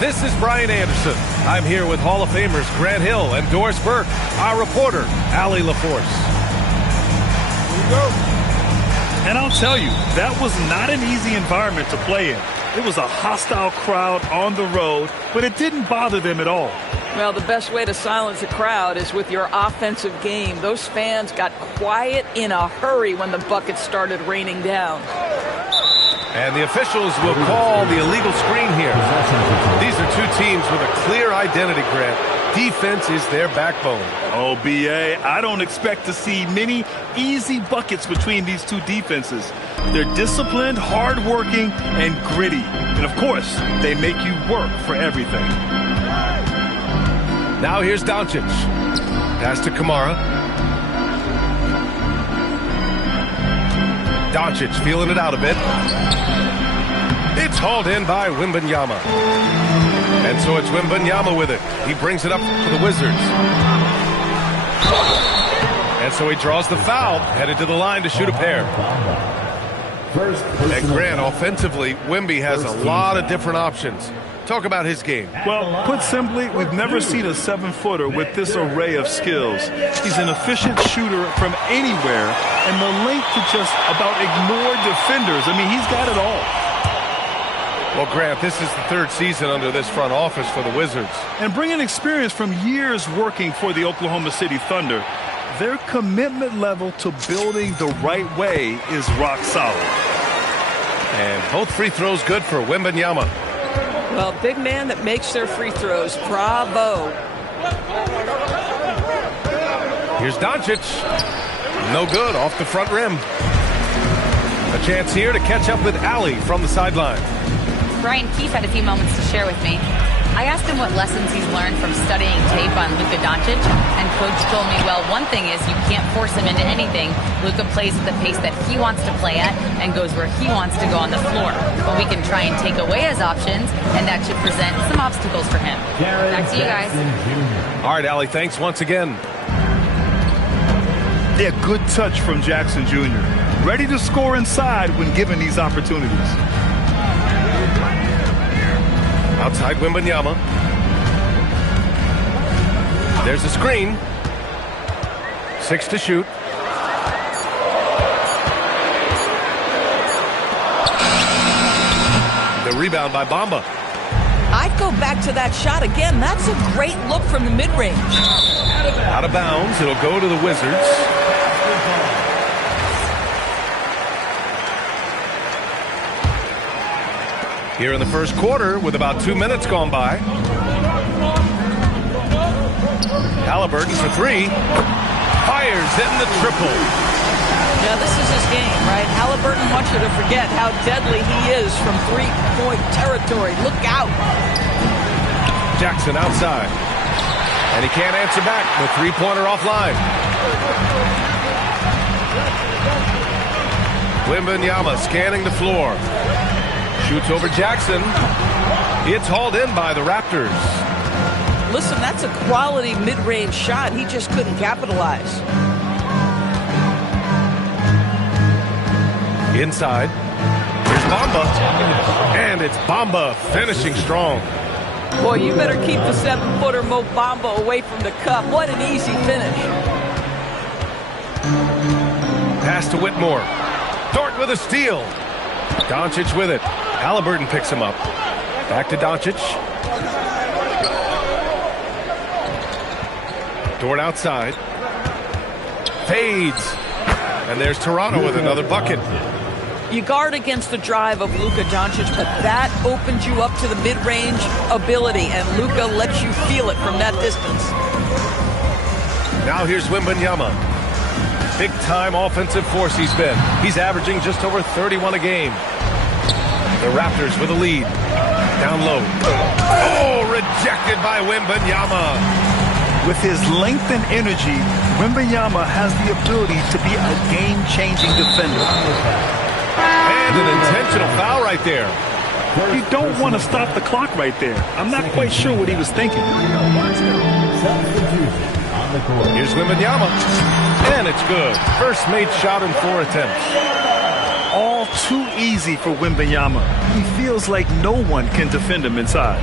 This is Brian Anderson. I'm here with Hall of Famers Grant Hill and Doris Burke, our reporter, Allie LaForce. Here we go. And I'll tell you, that was not an easy environment to play in. It was a hostile crowd on the road, but it didn't bother them at all. Well, the best way to silence a crowd is with your offensive game. Those fans got quiet in a hurry when the buckets started raining down. And the officials will call the illegal screen here. These are two teams with a clear identity, Grant. Defense is their backbone. Oh, B.A., I don't expect to see many easy buckets between these two defenses. They're disciplined, hardworking, and gritty. And, of course, they make you work for everything. Now here's Doncic. Pass to Kamara. Doncic feeling it out a bit. It's hauled in by Wembanyama. And so it's Wembanyama with it. He brings it up for the Wizards. And so he draws the foul, headed to the line to shoot a pair. And Grant, offensively, Wemby has a lot of different options. Talk about his game. Well, put simply, we've never seen a 7-footer with this array of skills. He's an efficient shooter from anywhere, and the length to just about ignore defenders. I mean, he's got it all. Well, Grant, this is the third season under this front office for the Wizards. And bringing experience from years working for the Oklahoma City Thunder, their commitment level to building the right way is rock solid. And both free throws good for Wembanyama. Well, big man that makes their free throws. Bravo. Here's Doncic. No good, off the front rim. A chance here to catch up with Allie from the sideline. Brian Keefe had a few moments to share with me. I asked him what lessons he's learned from studying tape on Luka Doncic, and Coach told me, well, one thing is you can't force him into anything. Luka plays at the pace that he wants to play at and goes where he wants to go on the floor. But we can try and take away his options, and that should present some obstacles for him. Back to you guys. All right, Allie, thanks once again. Yeah, good touch from Jackson Jr. Ready to score inside when given these opportunities. Outside Wembanyama. There's a screen. 6 to shoot. The rebound by Bamba. I'd go back to that shot again. That's a great look from the mid-range. Out of bounds. It'll go to the Wizards. Here in the first quarter with about 2 minutes gone by. Halliburton for 3. Fires in the triple. Yeah, this is his game, right? Halliburton wants you to forget how deadly he is from three-point territory. Look out. Jackson outside. And he can't answer back. The three-pointer offline. Wembanyama scanning the floor. Shoots over Jackson. It's hauled in by the Raptors. Listen, that's a quality mid-range shot. He just couldn't capitalize. Inside. Here's Bamba. And it's Bamba finishing strong. Boy, you better keep the 7-footer Mo Bamba away from the cup. What an easy finish. Pass to Whitmore. Dort with a steal. Doncic with it. Halliburton picks him up. Back to Doncic. Dort outside. Fades. And there's Toronto with another bucket. You guard against the drive of Luka Doncic, but that opens you up to the mid-range ability, and Luka lets you feel it from that distance. Now here's Wembanyama. Big-time offensive force he's been. He's averaging just over 31 a game. The Raptors with a lead. Down low. Oh, rejected by Wembanyama. With his length and energy, Wembanyama has the ability to be a game-changing defender. And an intentional foul right there. You don't want to stop the clock right there. I'm not quite sure what he was thinking. Here's Wembanyama. And it's good. First made shot in 4 attempts. all too easy for Wembanyama. He feels like no one can defend him inside.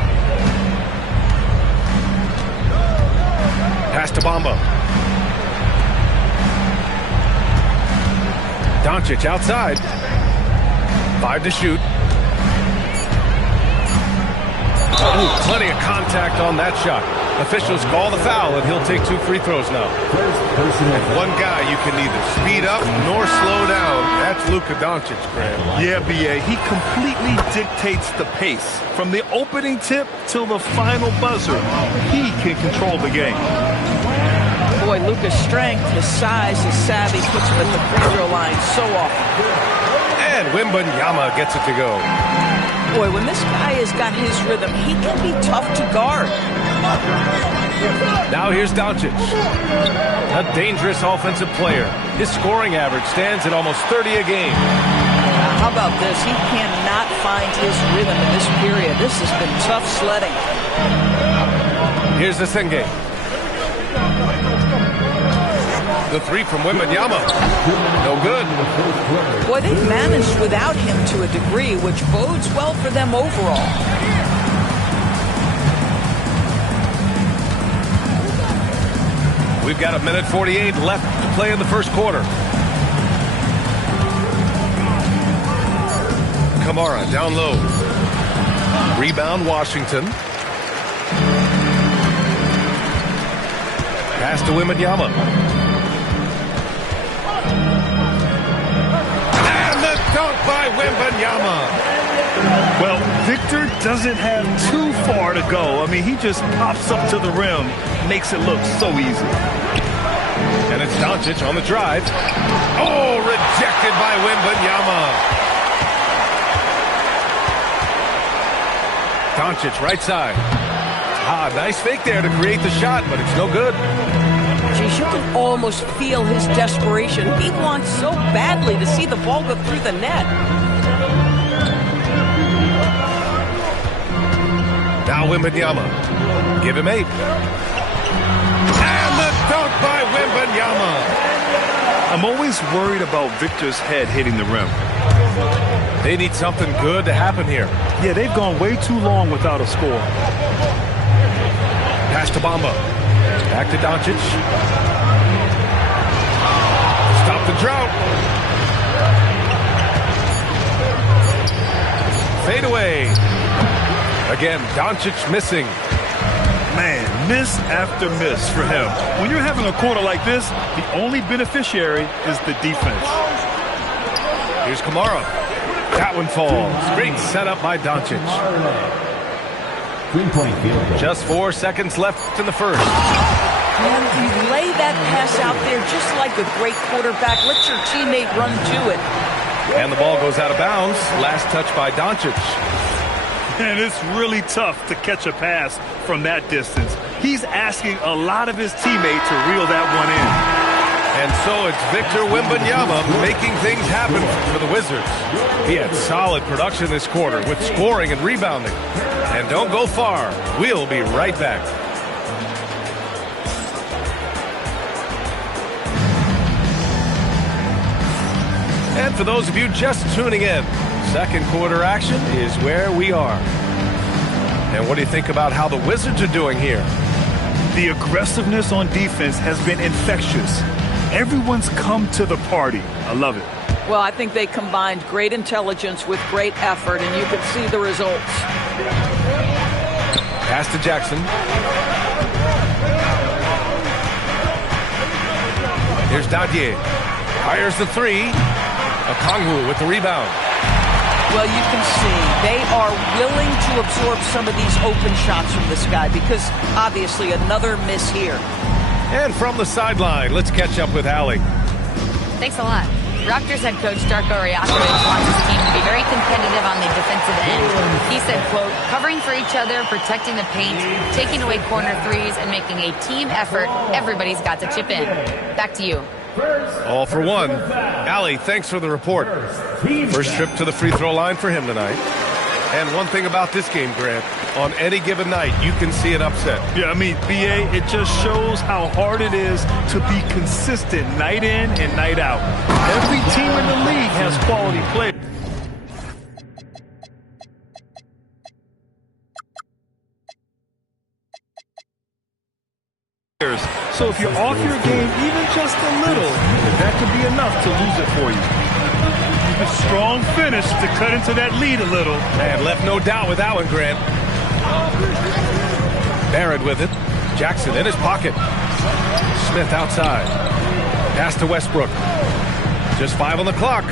Pass to Bamba. Doncic outside. 5 to shoot. Ooh, plenty of contact on that shot. Officials call the foul, and he'll take 2 free throws now. And one guy you can neither speed up nor slow down. That's Luka Doncic, Graham. Yeah, B.A., he completely dictates the pace. From the opening tip till the final buzzer, he can control the game. Boy, Luka's strength, his size, his savvy puts him at the free throw line so often. And Wembanyama gets it to go. Boy, when this guy has got his rhythm, he can be tough to guard. Now here's Doncic. A dangerous offensive player. His scoring average stands at almost 30 a game. How about this? He cannot find his rhythm in this period. This has been tough sledding. Here's the Senge. The 3 from Wembanyama. No good. Boy, they've managed without him to a degree, which bodes well for them overall. We've got 1:48 left to play in the first quarter. Kamara down low. Rebound Washington. Pass to Wembanyama. And the dunk by Wembanyama. Well, Victor doesn't have too far to go. I mean, he just pops up to the rim, makes it look so easy. And it's Doncic on the drive. Oh, rejected by Wembanyama. Doncic right side. Nice fake there to create the shot, but it's no good. Geez, you can almost feel his desperation. He wants so badly to see the ball go through the net. Now Wembanyama. Give him 8. And the dunk by Wembanyama. I'm always worried about Victor's head hitting the rim. They need something good to happen here. Yeah, they've gone way too long without a score. Pass to Bamba. Back to Doncic. Stop the drought. Fade away. Again, Doncic missing. Man, miss after miss for him. When you're having a quarter like this, the only beneficiary is the defense. Here's Kamara. That one falls. Great setup by Doncic. Just 4 seconds left in the first. And you lay that pass out there just like a great quarterback. Let your teammate run to it. And the ball goes out of bounds. Last touch by Doncic. And it's really tough to catch a pass from that distance. He's asking a lot of his teammate to reel that one in. And so it's Victor Wembanyama making things happen for the Wizards. He had solid production this quarter with scoring and rebounding. And don't go far. We'll be right back. And for those of you just tuning in, second quarter action is where we are. And what do you think about how the Wizards are doing here? The aggressiveness on defense has been infectious. Everyone's come to the party. I love it. Well, I think they combined great intelligence with great effort, and you can see the results. Pass to Jackson. Here's Dadier. Fires the 3. Okongwu with the rebound. Well, you can see they are willing to absorb some of these open shots from this guy because obviously another miss here. And from the sideline, let's catch up with Allie. Thanks a lot. Raptors head coach Darko Rajakovic wants his team to be very competitive on the defensive end. He said, quote, covering for each other, protecting the paint, taking away corner threes, and making a team effort. Everybody's got to chip in. Back to you. All for one. Allie, thanks for the report. First trip to the free throw line for him tonight. And one thing about this game, Grant, on any given night, you can see an upset. Yeah, I mean, BA, it just shows how hard it is to be consistent night in and night out. Every team in the league has quality players. So if you're off your game even just a little, that could be enough to lose it for you. A strong finish to cut into that lead a little. And left no doubt with that one, Grant. Barrett with it. Jackson in his pocket. Smith outside. Pass to Westbrook. Just 5 on the clock.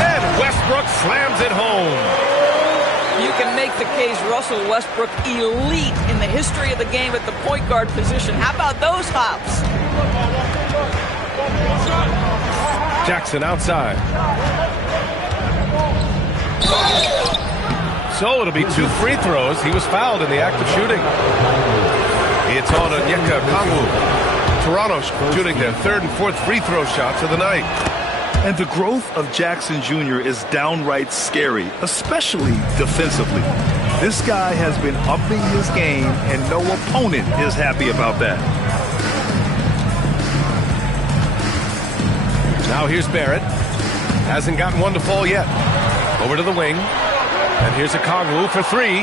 And Westbrook slams it home. You can make the case Russell Westbrook elite in the history of the game at the point guard position. How about those hops? Jackson outside. So it'll be 2 free throws. He was fouled in the act of shooting. It's on Onyeka Okongwu. Toronto shooting their 3rd and 4th free throw shots of the night. And the growth of Jackson Jr. is downright scary, especially defensively. This guy has been upping his game, and no opponent is happy about that. Now here's Barrett. Hasn't gotten one to fall yet. Over to the wing. And here's Okongwu for 3.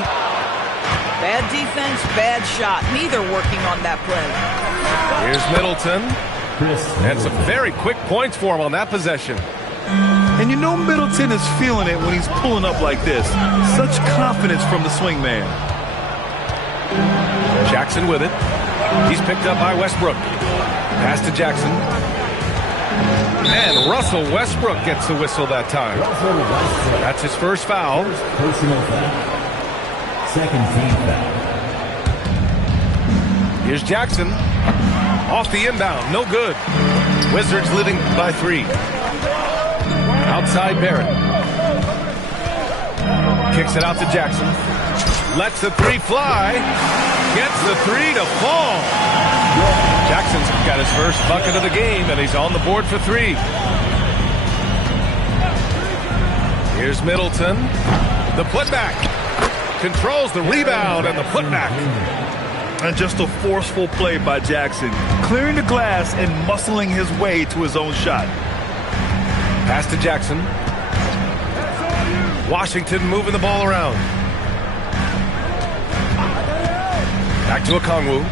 Bad defense, bad shot. Neither working on that play. Here's Middleton. And some very quick points for him on that possession. And you know Middleton is feeling it when he's pulling up like this. Such confidence from the swing man. Jackson with it. He's picked up by Westbrook. Pass to Jackson. And Russell Westbrook gets the whistle that time. That's his first foul. Personal foul. Second team foul. Here's Jackson. Off the inbound, no good. Wizards leading by 3. Outside Barrett. Kicks it out to Jackson. Lets the 3 fly. Gets the 3 to fall. Jackson's got his first bucket of the game, and he's on the board for 3. Here's Middleton. The putback. Controls the rebound and the putback. And just a forceful play by Jackson, clearing the glass and muscling his way to his own shot. Pass to Jackson. Washington moving the ball around. Back to Okongwu.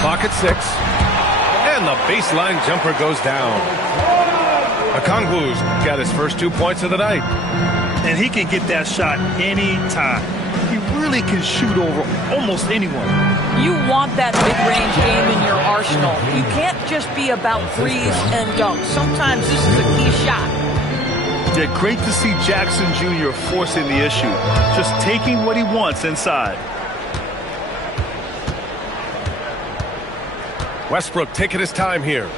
Clock at 6. And the baseline jumper goes down. Okongwu's got his first 2 points of the night. And he can get that shot anytime. He really can shoot over almost anyone. You want that mid-range game in your arsenal. You can't just be about threes and dunks. Sometimes this is a key shot. Yeah, great to see Jackson Jr. forcing the issue. Just taking what he wants inside. Westbrook taking his time here.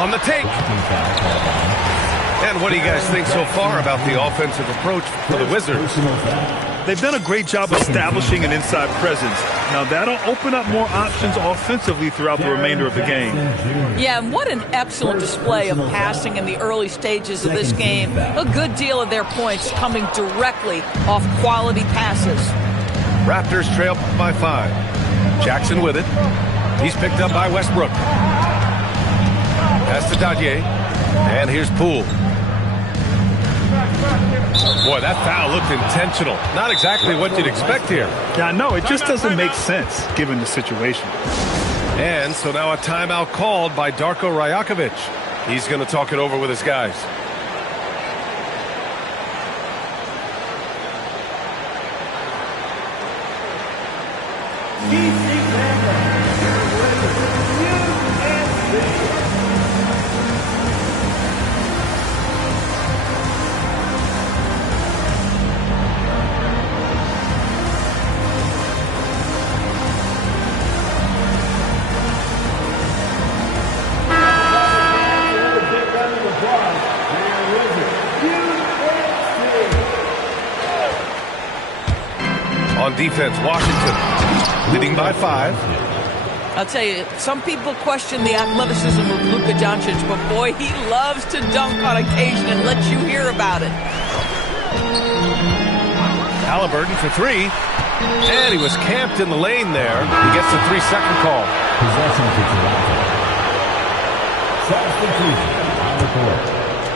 On the take. And what do you guys think so far about the offensive approach for the Wizards? They've done a great job establishing an inside presence. Now that'll open up more options offensively throughout the remainder of the game. Yeah, and what an excellent display of passing in the early stages of this game. A good deal of their points coming directly off quality passes. Raptors trail by 5. Jackson with it. He's picked up by Westbrook. Pass to Dadier. And here's Poole. Boy, that foul looked intentional. Not exactly what you'd expect here. Yeah, no, it just doesn't make sense given the situation. And so now a timeout called by Darko Rajakovic. He's going to talk it over with his guys. On defense, Washington leading by 5. I'll tell you, some people question the athleticism of Luka Doncic, but boy, he loves to dunk on occasion and let you hear about it. Halliburton for three. And he was camped in the lane there. He gets the 3-second call. Possession to Toronto. Substitution on the court.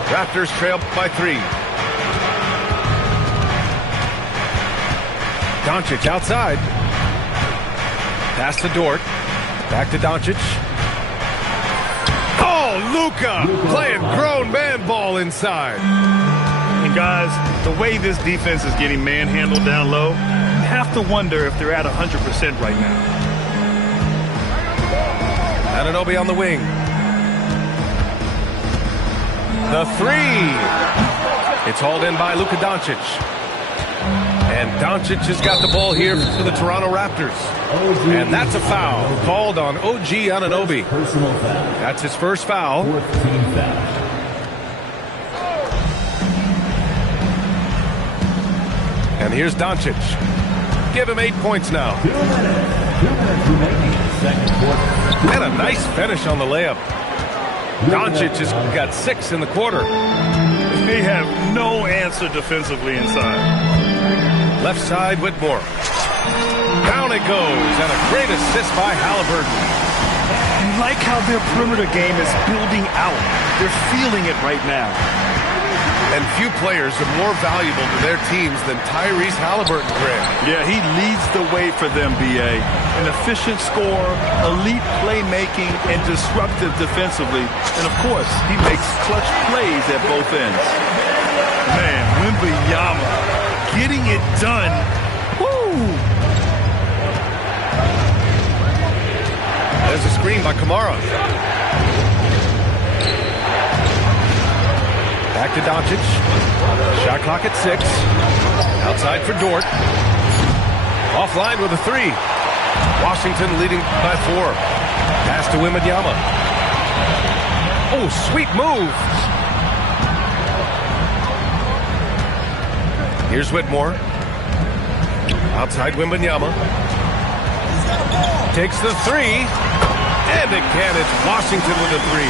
Raptors trail by 3. Doncic outside. Pass to Dort. Back to Doncic. Oh, Luka playing grown man ball inside. And guys, the way this defense is getting manhandled down low, you have to wonder if they're at 100% right now. Anunoby on the wing. The 3. It's hauled in by Luka Doncic. And Doncic has got the ball here for the Toronto Raptors. And that's a foul called on OG Anunoby. Personal foul. That's his first foul. Fourth team foul. And here's Doncic. Give him 8 points now. 2 minutes. 2 minutes remaining in the second quarter. And a nice finish on the layup. Doncic has got 6 in the quarter. They have no answer defensively inside. Left side, Whitmore. Down it goes, and a great assist by Halliburton. You like how their perimeter game is building out. They're feeling it right now. And few players are more valuable to their teams than Tyrese Halliburton, Greg. Yeah, he leads the way for them, B.A. An efficient scorer, elite playmaking, and disruptive defensively. And, of course, he makes clutch plays at both ends. Man, Wembanyama getting it done. Woo! There's a screen by Kamara. Back to Doncic. Shot clock at 6. Outside for Dort. Offline with a 3. Washington leading by 4. Pass to Wembanyama. Oh, sweet move. Here's Whitmore. Outside Wembanyama. Takes the 3. And again, it's Washington with a 3.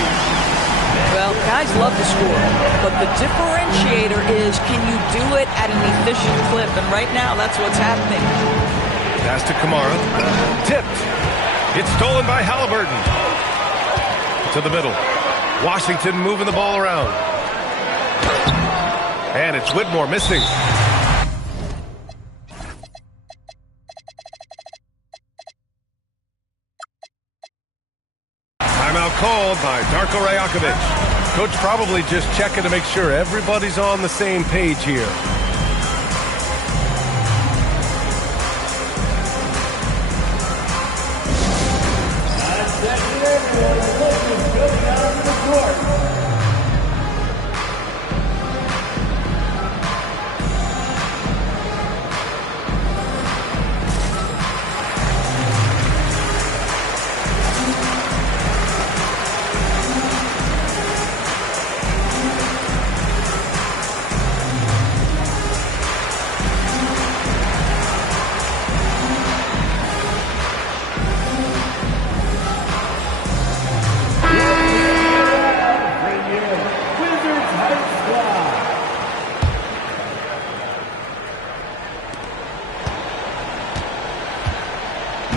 Well, guys love to score, but the differentiator is, can you do it at an efficient clip? And right now, that's what's happening. Pass to Kamara. Tipped. It's stolen by Halliburton. To the middle. Washington moving the ball around. And it's Whitmore missing. Timeout called by Darko Rajakovic. Coach probably just checking to make sure everybody's on the same page here.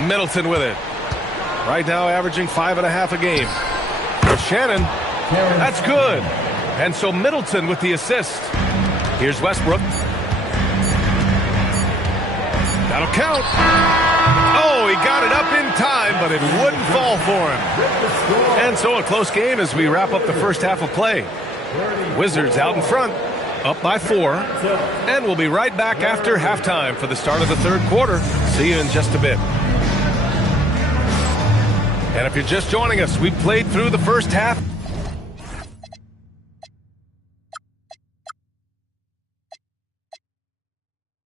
Middleton with it. Right now averaging 5.5 a game. For Shannon, that's good. And so Middleton with the assist. Here's Westbrook. That'll count. Oh, he got it up in time, but it wouldn't fall for him. And so a close game as we wrap up the first half of play. Wizards out in front, up by 4. And we'll be right back after halftime for the start of the third quarter. See you in just a bit. And if you're just joining us, we've played through the first half.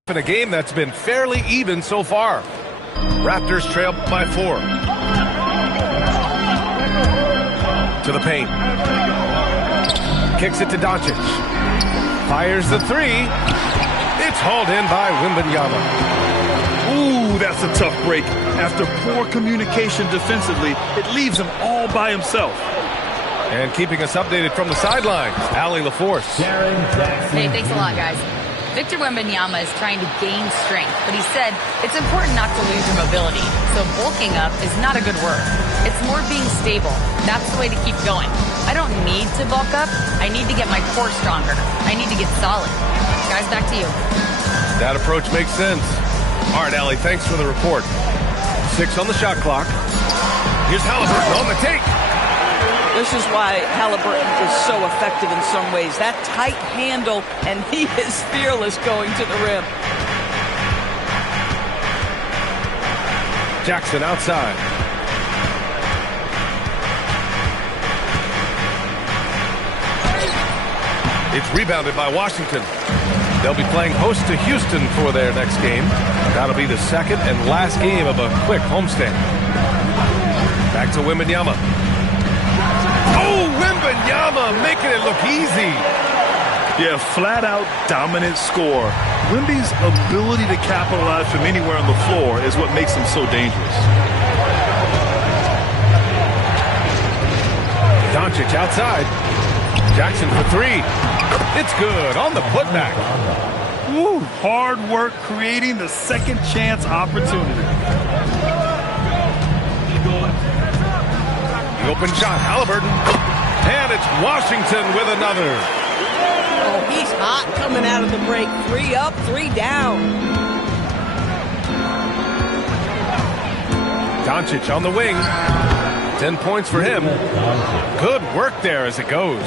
In a game that's been fairly even so far. Raptors trail by 4. To the paint. Kicks it to Doncic. Fires the 3. It's hauled in by Wembanyama. Ooh, that's a tough break. After poor communication defensively, it leaves him all by himself. And keeping us updated from the sidelines, Allie LaForce. Hey, thanks a lot, guys. Victor Wembanyama is trying to gain strength, but he said it's important not to lose your mobility. So bulking up is not a good word. It's more being stable. That's the way to keep going. I don't need to bulk up. I need to get my core stronger. I need to get solid. Guys, back to you. That approach makes sense. All right, Allie, thanks for the report. 6 on the shot clock. Here's Halliburton on the take. This is why Halliburton is so effective in some ways. That tight handle, and he is fearless going to the rim. Jackson outside. It's rebounded by Washington. They'll be playing host to Houston for their next game. That'll be the second and last game of a quick homestand. Back to Wembanyama. Oh, Wembanyama making it look easy. Yeah, flat-out dominant score. Wemby's ability to capitalize from anywhere on the floor is what makes him so dangerous. Doncic outside. Jackson for 3. It's good on the putback. Woo, hard work creating the second chance opportunity. The open shot, Halliburton. And it's Washington with another. Oh, he's hot coming out of the break. 3 up, 3 down. Doncic on the wing. 10 points for him. Good work there as it goes.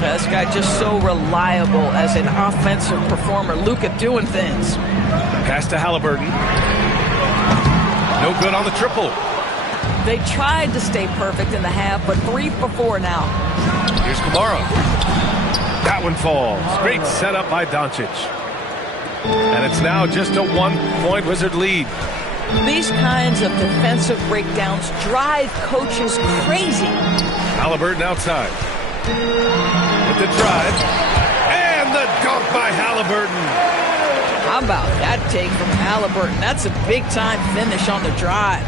This guy just so reliable as an offensive performer. Luka doing things. Pass to Halliburton. No good on the triple. They tried to stay perfect in the half, but 3 for 4 now. Here's Kamara. That one falls. Great setup by Doncic. And it's now just a 1-point Wizard lead. These kinds of defensive breakdowns drive coaches crazy. Halliburton outside. With the drive. And the dunk by Halliburton. How about that take from Halliburton? That's a big-time finish on the drive.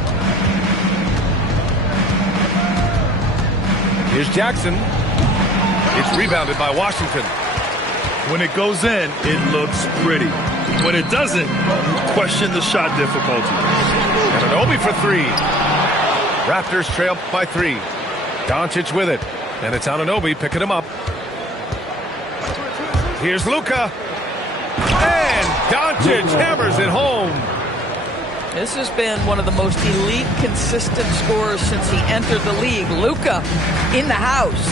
Here's Jackson. It's rebounded by Washington. When it goes in, it looks pretty. When it doesn't, you question the shot difficulty. And Anunoby for 3. Raptors trail by 3. Doncic with it. And it's Anunoby picking him up. Here's Luka. And Doncic hammers it home. This has been one of the most elite, consistent scorers since he entered the league. Luka in the house.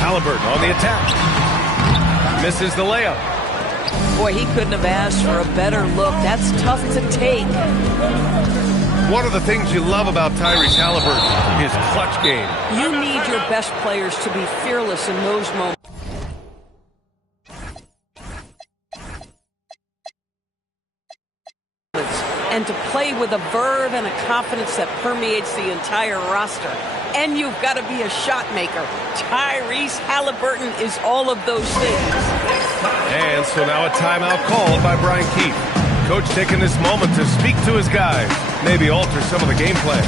Halliburton on the attack. Misses the layup. Boy, he couldn't have asked for a better look. That's tough to take. One of the things you love about Tyrese Halliburton, his clutch game. You need your best players to be fearless in those moments. And to play with a verve and a confidence that permeates the entire roster. And you've got to be a shot maker. Tyrese Halliburton is all of those things. And so now a timeout called by Brian Keefe. Coach taking this moment to speak to his guys, maybe alter some of the game plan.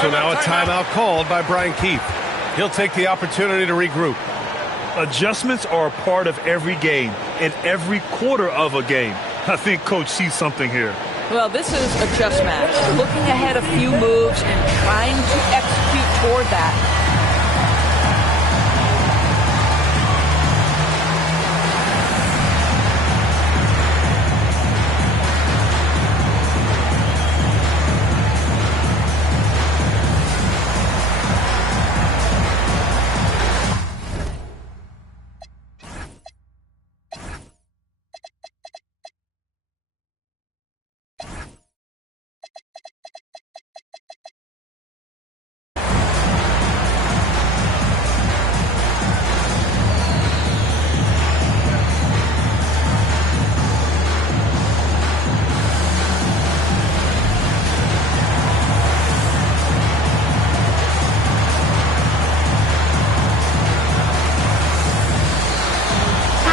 So now a timeout called by Brian Keefe. He'll take the opportunity to regroup. Adjustments are a part of every game and every quarter of a game. I think Coach sees something here. Well, this is a chess match. Looking ahead a few moves and trying to execute toward that.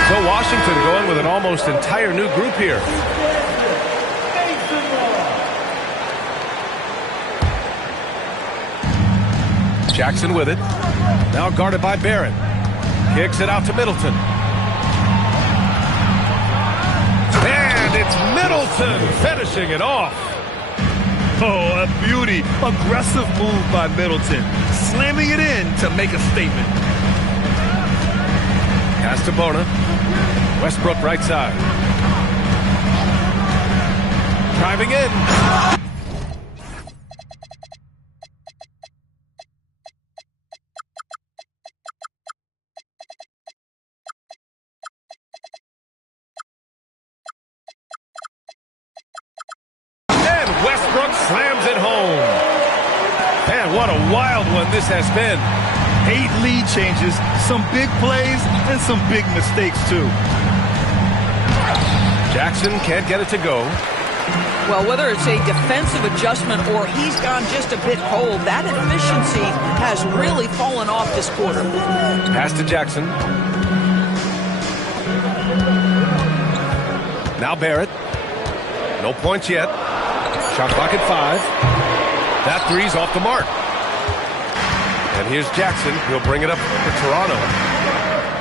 So Washington going with an almost entire new group here. Jackson with it. Now guarded by Barrett. Kicks it out to Middleton. And it's Middleton finishing it off. Oh, a beauty. Aggressive move by Middleton. Slamming it in to make a statement. Pass to Bona. Westbrook right side. Driving in. Westbrook slams it home. Man, what a wild one this has been. 8 lead changes, some big plays, and some big mistakes, too. Jackson can't get it to go. Well, whether it's a defensive adjustment or he's gone just a bit cold, that efficiency has really fallen off this quarter. Pass to Jackson. Now Barrett. No points yet. Shot clock at 5. That three's off the mark. And here's Jackson. He'll bring it up for Toronto.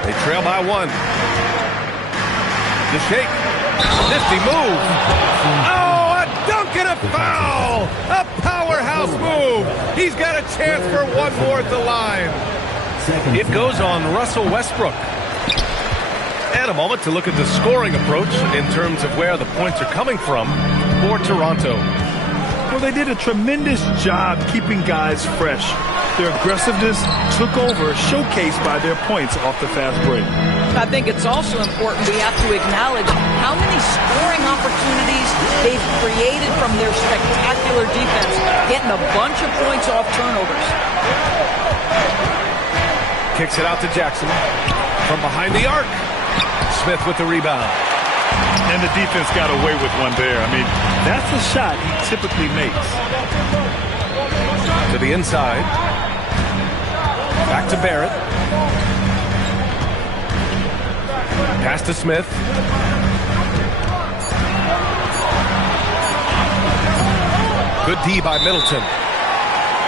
They trail by 1. The shake. Nifty move. Oh, a dunk and a foul. A powerhouse move. He's got a chance for one more at the line. It goes on Russell Westbrook. And a moment to look at the scoring approach in terms of where the points are coming from for Toronto. Well, they did a tremendous job keeping guys fresh. Their aggressiveness took over, showcased by their points off the fast break. I think it's also important we have to acknowledge how many scoring opportunities they've created from their spectacular defense, getting a bunch of points off turnovers. Kicks it out to Jackson from behind the arc. Smith with the rebound. And the defense got away with one there. I mean, that's the shot he typically makes. To the inside. Back to Barrett. Pass to Smith. Good D by Middleton.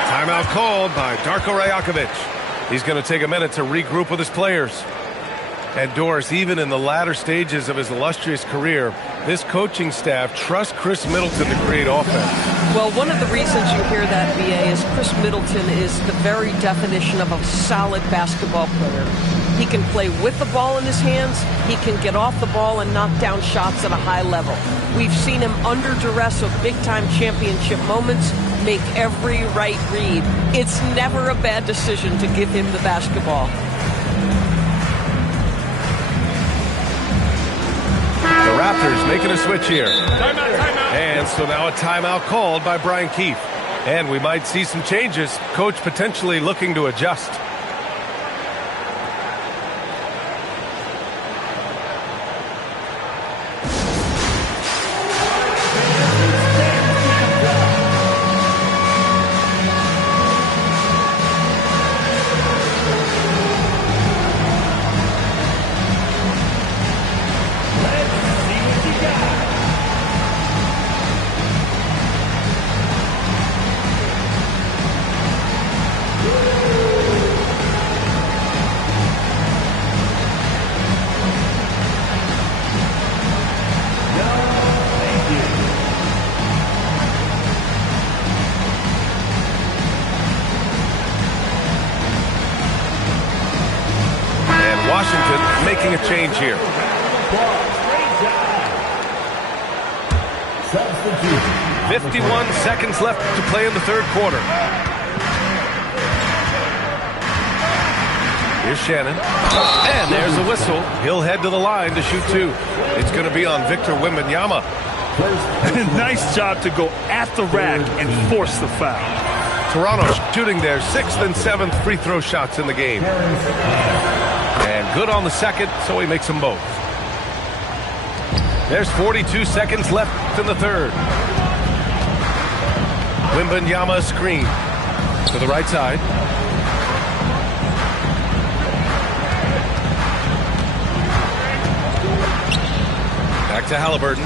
Timeout called by Darko Rajakovic. He's going to take a minute to regroup with his players. And Doris, even in the latter stages of his illustrious career, this coaching staff trusts Chris Middleton to create offense. Well, one of the reasons you hear that, B.A., is Chris Middleton is the very definition of a solid basketball player. He can play with the ball in his hands. He can get off the ball and knock down shots at a high level. We've seen him under duress of big-time championship moments make every right read. It's never a bad decision to give him the basketball. The Raptors making a switch here. Timeout. And so now a timeout called by Brian Keefe. And we might see some changes. Coach potentially looking to adjust. Washington making a change here. 51 seconds left to play in the third quarter. Here's Shannon. And there's the whistle. He'll head to the line to shoot 2. It's going to be on Victor Wembanyama. Nice job to go at the rack and force the foul. Toronto shooting their 6th and 7th free throw shots in the game. And good on the second, so he makes them both. There's 42 seconds left in the third. Wembanyama screen to the right side. to Halliburton.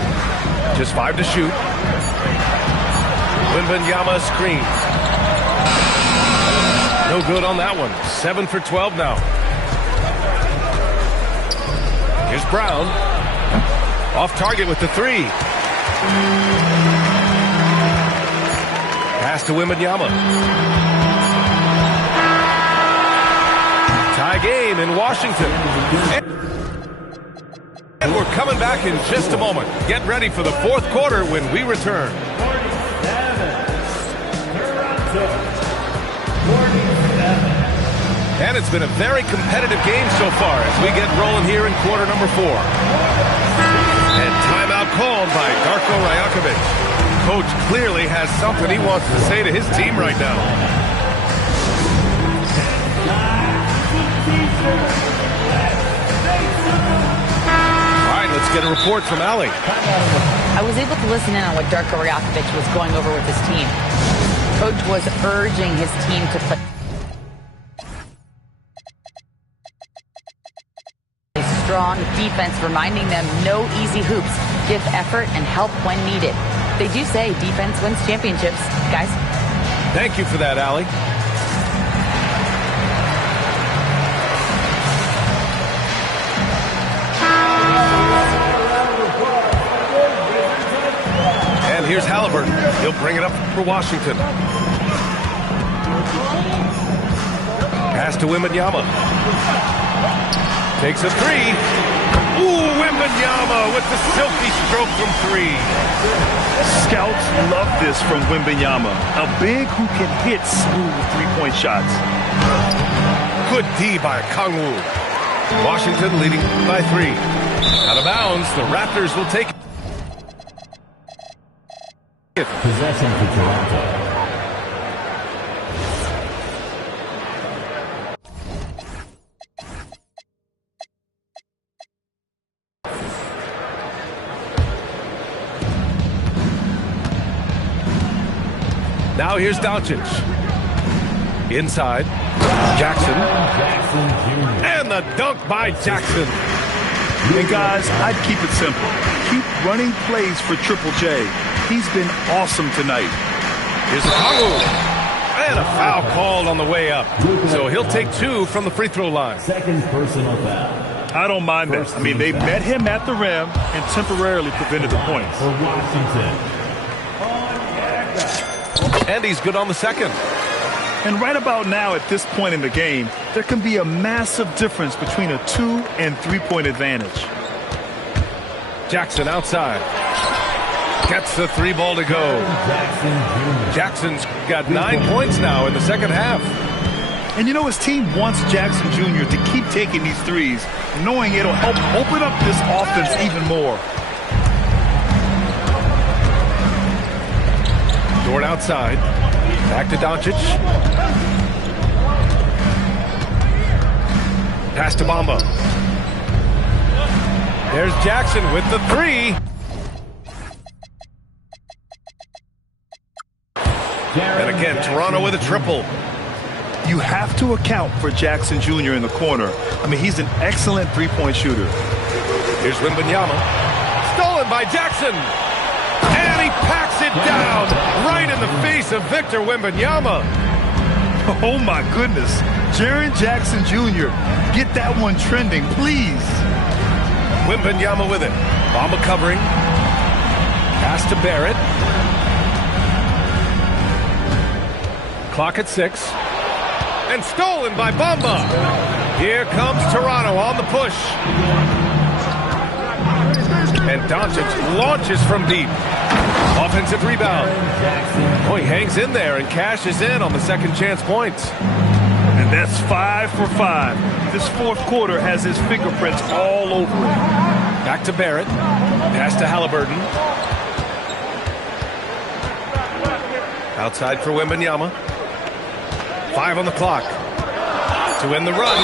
Just 5 to shoot. Wembanyama screen. No good on that one. 7 for 12 now. Here's Brown. Off target with the 3. Pass to Wembanyama. Tie game in Washington. And we're coming back in just a moment. Get ready for the fourth quarter when we return. And it's been a very competitive game so far as we get rolling here in quarter number 4. And timeout called by Darko Rajakovic. Coach clearly has something he wants to say to his team right now. All right, let's get a report from Allie. I was able to listen in on what Darko Rajakovic was going over with his team. Coach was urging his team to play strong defense, reminding them no easy hoops, give effort and help when needed. They do say defense wins championships, guys. Thank you for that, Allie. And here's Halliburton. He'll bring it up for Washington. Pass to Wembanyama. Takes a 3. Ooh, Wembanyama with the silky stroke from 3. Scouts love this from Wembanyama. A big who can hit smooth three-point shots. Good D by Kongwu. Washington leading by 3. Out of bounds, the Raptors will take it. Possession for Toronto. Now here's Doncic. Inside. Jackson. And the dunk by Jackson. And guys, I'd keep it simple. Keep running plays for Triple J. He's been awesome tonight. Here's Kongwu. And a foul called on the way up. So he'll take 2 from the free throw line. Second personal foul. I don't mind that. I mean, they met him at the rim and temporarily prevented the points. For Washington. And he's good on the second. And right about now, at this point in the game, there can be a massive difference between a 2- and 3-point advantage. Jackson outside. Gets the 3 ball to go. Jackson's got 9 points now in the second half. And you know, his team wants Jackson Jr. to keep taking these threes, knowing it'll help open up this offense even more. Dort outside. Back to Doncic. Pass to Bamba. There's Jackson with the 3. And again, Toronto with a triple. You have to account for Jackson Jr. in the corner. I mean, he's an excellent three-point shooter. Here's Wembanyama. Stolen by Jackson. And he packs it down right in the face of Victor Wembanyama. Oh, my goodness. Jaren Jackson Jr., get that one trending, please. Wembanyama with it. Bamba covering. Pass to Barrett. Clock at 6. And stolen by Bamba. Here comes Toronto on the push. And Doncic launches from deep. Offensive rebound. Oh, he hangs in there and cashes in on the second chance points. And that's 5 for 5. This fourth quarter has his fingerprints all over it. Back to Barrett. Pass to Halliburton. Outside for Wembanyama. 5 on the clock. To win the run.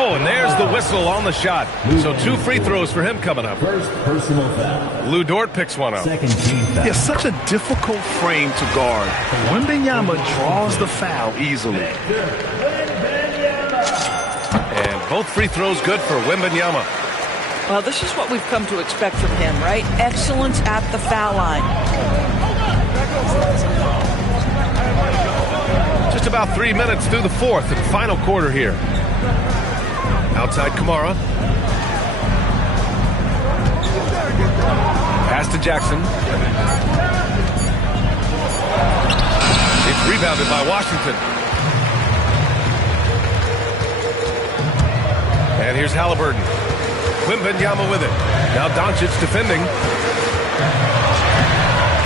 Oh, and there's the whistle on the shot. So 2 free throws for him coming up. First personal foul. Lou Dort picks one up. Second team foul. Yeah, such a difficult frame to guard. Wembanyama draws the foul easily. And both free throws good for Wembanyama. Well, this is what we've come to expect from him, right? Excellence at the foul line. Just about 3 minutes through the fourth and final quarter here. Outside Kamara. Pass to Jackson. It's rebounded by Washington. And here's Halliburton. Wembanyama with it. Now Doncic defending.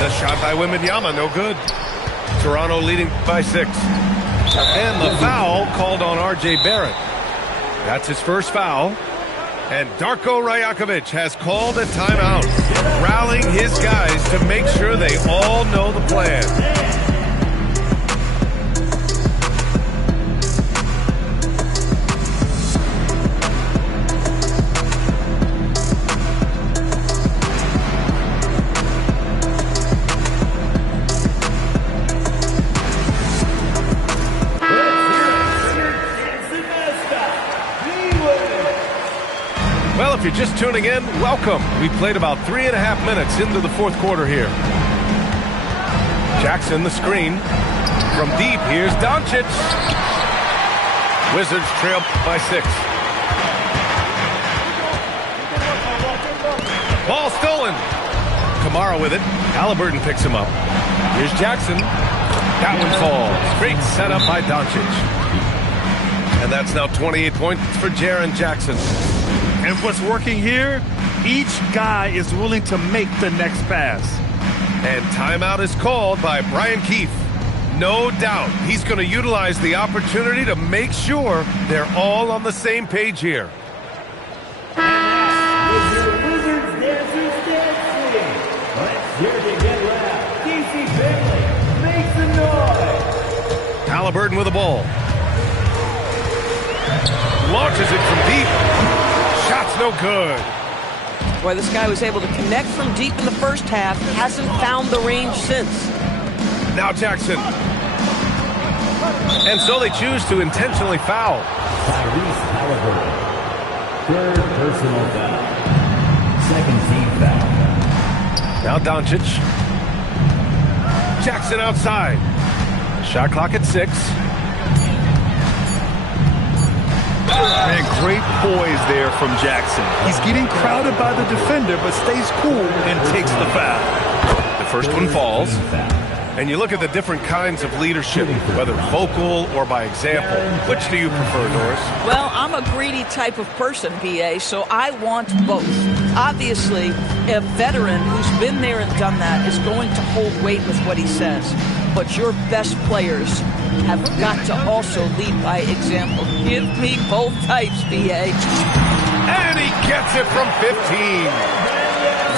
The shot by Wembanyama, no good. Toronto leading by 6. And the foul called on R.J. Barrett. That's his first foul. And Darko Rajakovic has called a timeout, rallying his guys to make sure they all know the plan. Well, if you're just tuning in, welcome. We played about 3.5 minutes into the fourth quarter here. Jackson, the screen. From deep, here's Doncic. Wizards trail by 6. Ball stolen. Kamara with it. Halliburton picks him up. Here's Jackson. That one falls. Great setup by Doncic. And that's now 28 points for Jaren Jackson. And what's working here, each guy is willing to make the next pass. And timeout is called by Brian Keefe. No doubt he's going to utilize the opportunity to make sure they're all on the same page here. Wizards dancers dancing. Let's hear it again loud. DC family, make some noise. Halliburton with the ball. Launches it from deep. Shot's no good. Boy, this guy was able to connect from deep in the first half. Hasn't found the range since. Now Jackson. And so they choose to intentionally foul. Tyrese Halliburton. Third personal foul. Second team foul. Now Doncic. Jackson outside. Shot clock at 6. Man, great poise there from Jackson. He's getting crowded by the defender, but stays cool and takes the foul. The first one falls. And you look at the different kinds of leadership, whether vocal or by example. Which do you prefer, Doris? Well, I'm a greedy type of person, B.A., so I want both. Obviously, a veteran who's been there and done that is going to hold weight with what he says. But your best players have got to also lead by example. Give me both types, B.A. And he gets it from 15.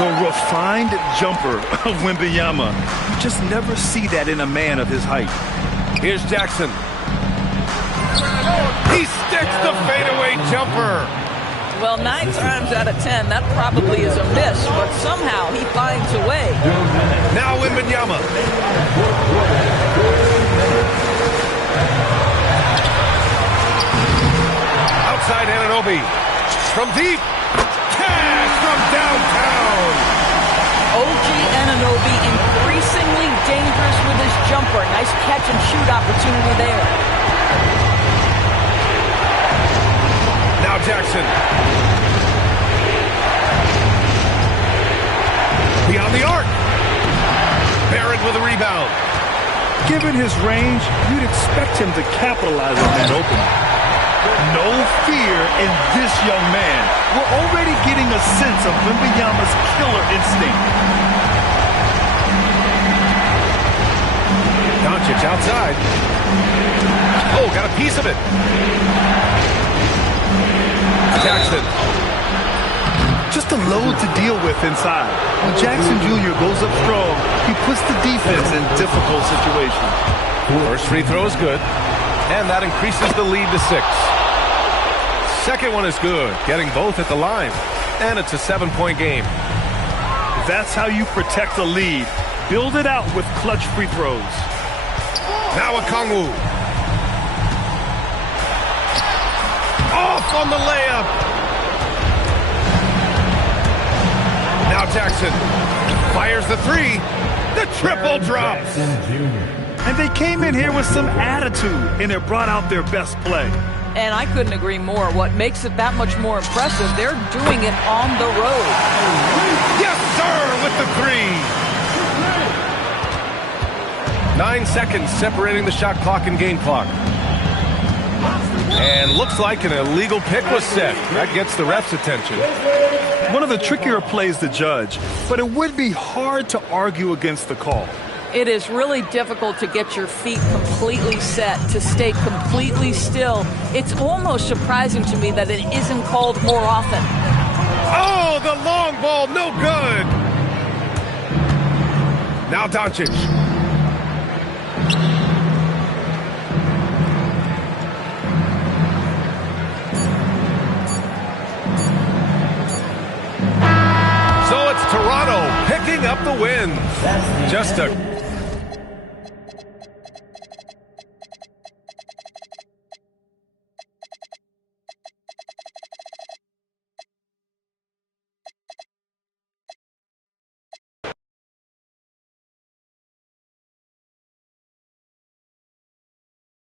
The refined jumper of Wembanyama. You just never see that in a man of his height. Here's Jackson. He sticks the fadeaway jumper. Well, 9 times out of 10, that probably is a miss, but somehow he finds a way. Now Wembanyama. Outside Anunoby. From deep. Cash from downtown. OG Anunoby increasingly dangerous with his jumper. Nice catch and shoot opportunity there. Now Jackson. Beyond the arc. Barrett with a rebound. Given his range, you'd expect him to capitalize on that opening. No fear in this young man. We're already getting a sense of Wembanyama's killer instinct. Doncic outside. Oh, got a piece of it. Jackson. Just a load to deal with inside. When Jackson Jr. goes up strong, he puts the defense in difficult situations. First free throw is good, and that increases the lead to 6. Second one is good, getting both at the line, and it's a 7-point game. That's how you protect a lead. Build it out with clutch free throws. Now Okongwu. Off on the layup. Jackson fires the three. The triple drops. And they came in here with some attitude, and it brought out their best play. And I couldn't agree more. What makes it that much more impressive, they're doing it on the road. Yes, sir, with the three. 9 seconds separating the shot clock and game clock. And looks like an illegal pick was set. That gets the ref's attention. One of the trickier plays to judge, but it would be hard to argue against the call. It is really difficult to get your feet completely set, to stay completely still. It's almost surprising to me that it isn't called more often. Oh, the long ball, no good. Now Doncic. So it's Toronto picking up the win. Just a